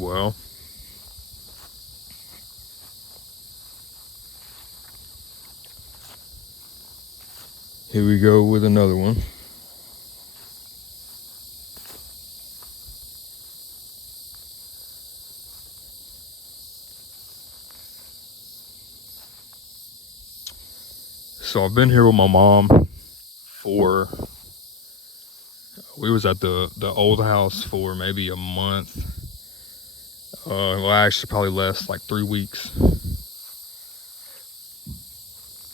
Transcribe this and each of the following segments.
Well, here we go with another one. So I've been here with my mom we was at the old house for maybe a month. Well, actually probably less, like 3 weeks.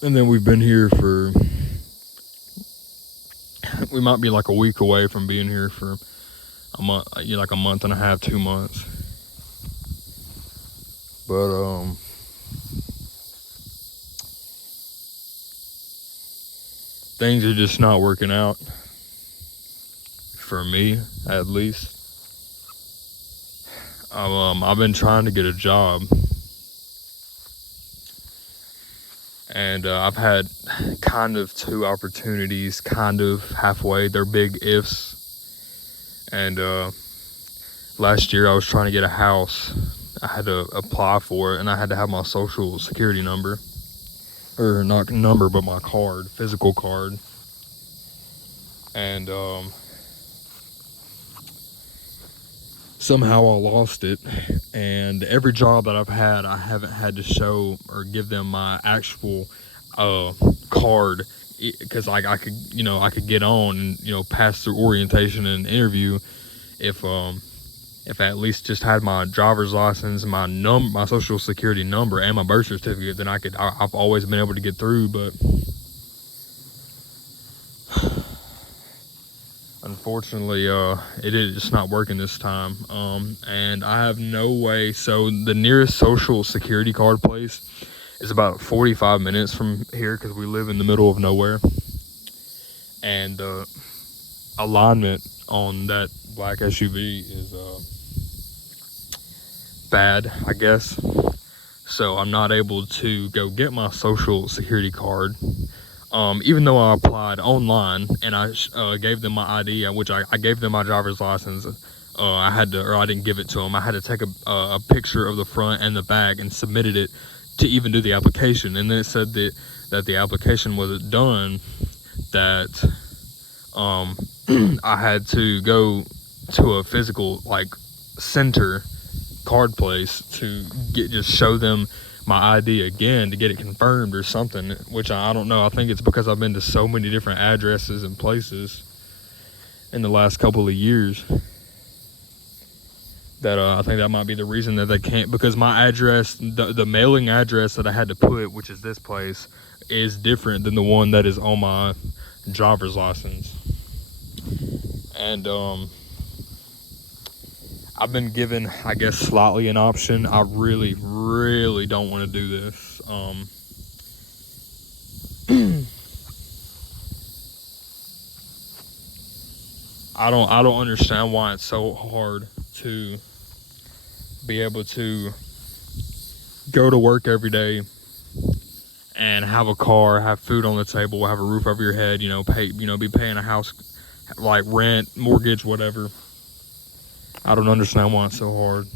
And then we've been here we might be like a week away from being here for a month, like a month and a half, 2 months. But things are just not working out for me, at least. I've been trying to get a job, and I've had kind of 2 opportunities, kind of halfway. They're big ifs. And last year I was trying to get a house. I had to apply for it, and I had to have my social security number, or not number, but my card, physical card. And somehow I lost it, and every job that I've had, I haven't had to show or give them my actual card, because like I could get on and pass through orientation and interview if I at least just had my driver's license, my social security number, and my birth certificate. Then I've always been able to get through. But unfortunately, it's not working this time. And I have no way. So the nearest social security card place is about 45 minutes from here, because we live in the middle of nowhere. And alignment on that black SUV is bad, I guess. So I'm not able to go get my social security card. Even though I applied online and I gave them my ID, which I gave them my driver's license. I didn't give it to them. I had to take a picture of the front and the back and submitted it to even do the application. And then it said that the application wasn't done, that I had to go to a physical center card place to just show them my ID again to get it confirmed or something, which I don't know. I think it's because I've been to so many different addresses and places in the last couple of years that I think that might be the reason that they can't, because my address, the mailing address that I had to put, which is this place, is different than the one that is on my driver's license. And I've been given, I guess, slightly an option. I really, really don't want to do this. I don't understand why it's so hard to be able to go to work every day and have a car, have food on the table, have a roof over your head, be paying a house, like rent, mortgage, whatever. I don't understand why it's so hard.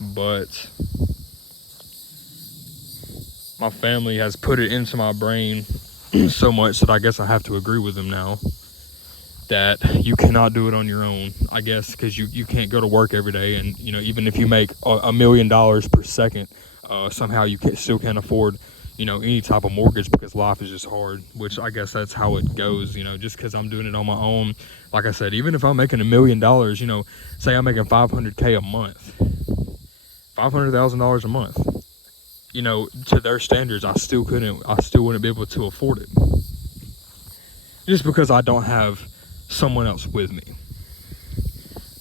But my family has put it into my brain so much that I guess I have to agree with them now, that you cannot do it on your own, I guess, because you can't go to work every day, and even if you make $1 million per second, somehow you still can't afford any type of mortgage, because life is just hard, which I guess that's how it goes. Just because I'm doing it on my own, like I said, even if I'm making $1 million, say I'm making $500K a month, $500,000 a month, to their standards, I still wouldn't be able to afford it, just because I don't have someone else with me.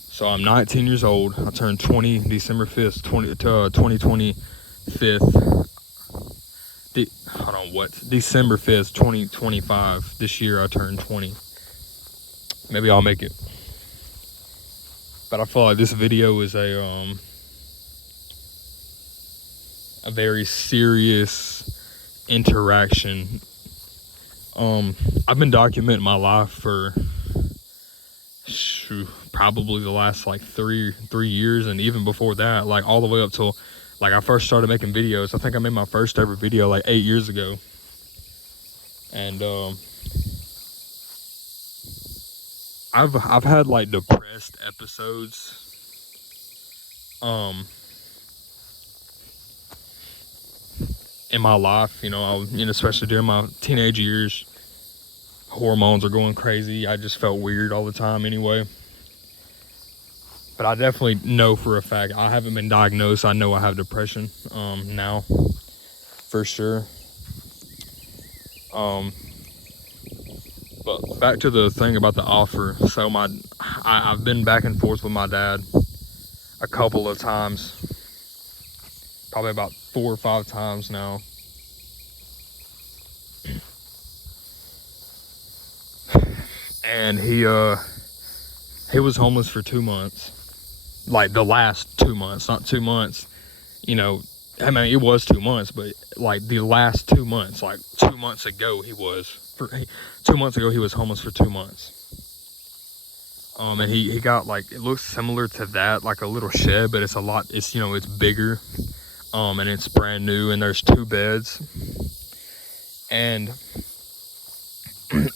So I'm 19 years old. I turned 20 December 5th, 2025. December 5th, 2025. This year I turned 20. Maybe I'll make it. But I feel like this video is a very serious interaction. I've been documenting my life for probably the last like three years, and even before that, like all the way up till like I first started making videos. I think I made my first ever video like 8 years ago. And I've had like depressed episodes in my life, especially during my teenage years. Hormones are going crazy. I just felt weird all the time anyway. But I definitely know for a fact, I haven't been diagnosed. I know I have depression now, for sure. But back to the thing about the offer. So I've been back and forth with my dad a couple of times, probably about 4 or 5 times now. And he was homeless for 2 months. Like the last 2 months, not 2 months. I mean, it was 2 months, but like the last 2 months, like 2 months ago, he was 2 months ago, he was homeless for 2 months. And he got like, it looks similar to that, like a little shed, but it's it's bigger. And it's brand new, and there's 2 beds and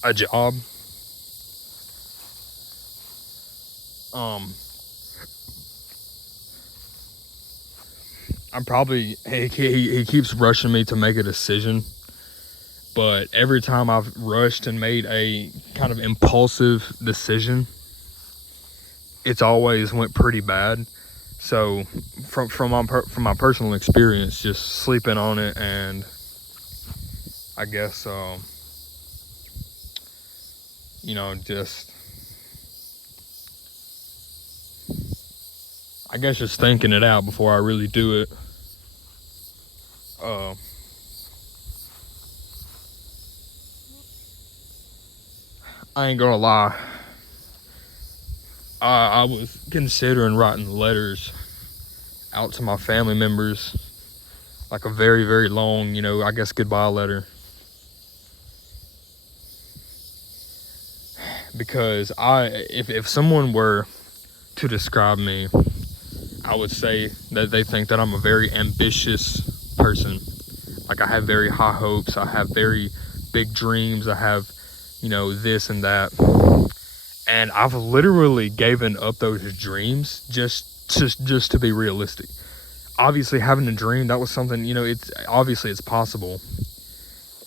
a job. He keeps rushing me to make a decision, but every time I've rushed and made a kind of impulsive decision, it's always went pretty bad. So from my personal experience, just sleeping on it, and I guess just thinking it out before I really do it. I ain't gonna lie. I was considering writing letters out to my family members, like a very, very long, I guess goodbye letter. Because if someone were to describe me, I would say that they think that I'm a very ambitious person. Like, I have very high hopes. I have very big dreams. I have, this and that. And I've literally given up those dreams just to be realistic. Obviously, having a dream, that was something, it's possible.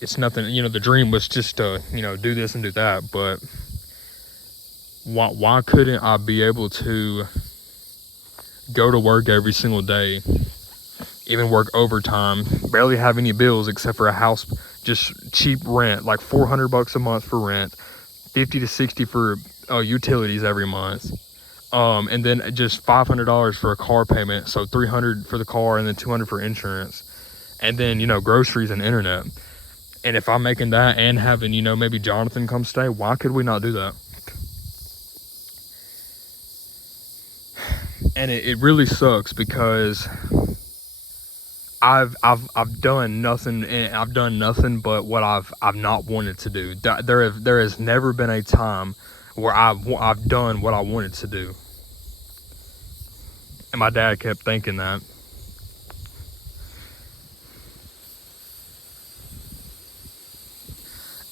It's nothing, the dream was just to, do this and do that. But why couldn't I be able to go to work every single day, even work overtime, barely have any bills except for a house, just cheap rent, like $400 a month for rent, 50 to 60 for utilities every month, and then just $500 for a car payment, so $300 for the car and then $200 for insurance, and then groceries and internet. And if I'm making that and having maybe Jonathan come stay, why could we not do that? And it really sucks, because I've done nothing, and I've done nothing but what I've not wanted to do. There has never been a time where I've done what I wanted to do. And my dad kept thinking that.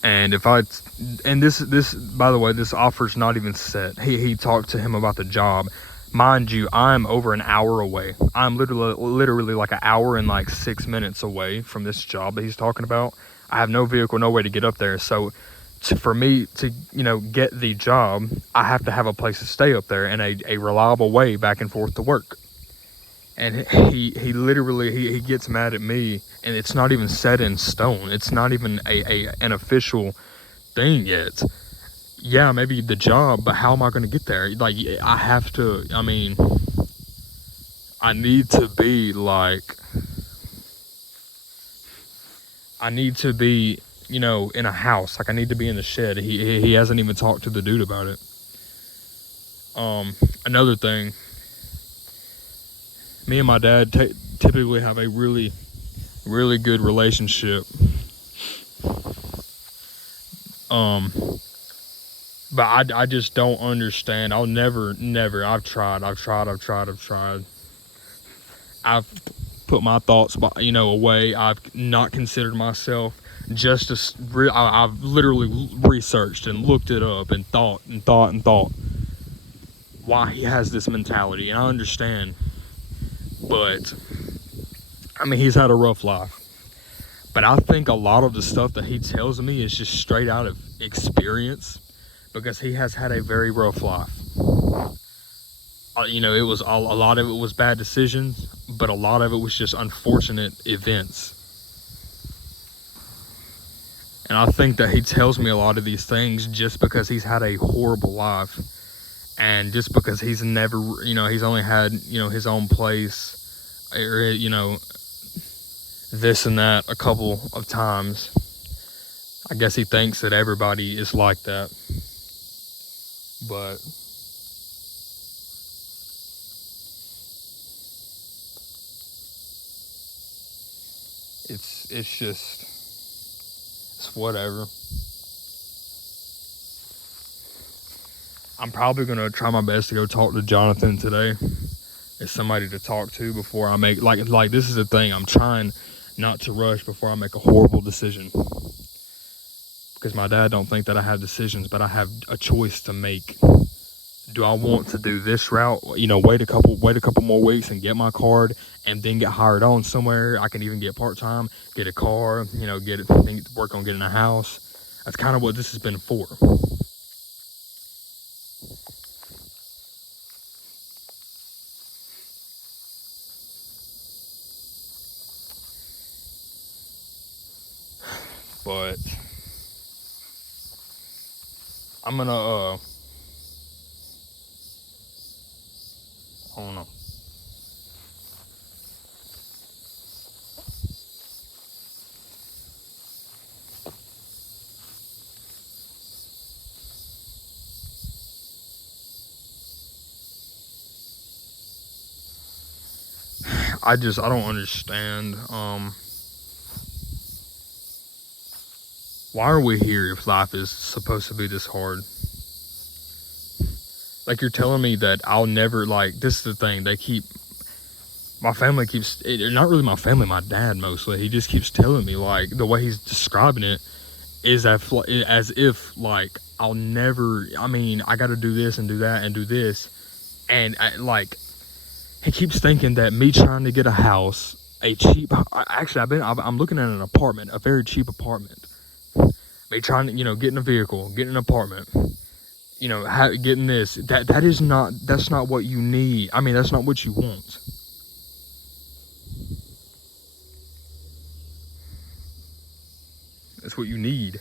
And this by the way, this offer's not even set. He talked to him about the job. Mind you, I'm over an hour away. I'm literally like an hour and like 6 minutes away from this job that he's talking about. I have no vehicle, no way to get up there. So for me to, get the job, I have to have a place to stay up there and a reliable way back and forth to work. And he literally gets mad at me, and it's not even set in stone. It's not even an official thing yet. Yeah, maybe the job, but how am I going to get there? Like, I have to, I need to be in a house. Like, I need to be in the shed. He hasn't even talked to the dude about it. Another thing, me and my dad typically have a really, really good relationship. But I just don't understand. I'll never. I've tried. I've put my thoughts, away. I've not considered myself just as. I've literally researched and looked it up and thought why he has this mentality, and I understand. But I mean, he's had a rough life. But I think a lot of the stuff that he tells me is just straight out of experience, because he has had a very rough life. It was a lot of it was bad decisions, but a lot of it was just unfortunate events. And I think that he tells me a lot of these things just because he's had a horrible life, and just because he's never, he's only had, his own place, or, this and that a couple of times. I guess he thinks that everybody is like that. But it's just, it's whatever. I'm probably gonna try my best to go talk to Jonathan today. As somebody to talk to before I make, like this is the thing, I'm trying not to rush before I make a horrible decision. Because my dad don't think that I have decisions, but I have a choice to make. Do I want to do this route? Wait a couple more weeks and get my card, and then get hired on somewhere. I can even get part-time, get a car, work on getting a house. That's kind of what this has been for. But I'm gonna I don't know. I don't understand. Why are we here if life is supposed to be this hard? Like, you're telling me that I'll never, this is the thing, my family keeps, not really my family, my dad mostly, he just keeps telling me, the way he's describing it is as if, I'll never, I gotta do this and do that and do this, and, he keeps thinking that me trying to get a house, I'm looking at an apartment, a very cheap apartment, me trying to, get in a vehicle, get in an apartment, getting this, that's not what you need. That's not what you want. That's what you need.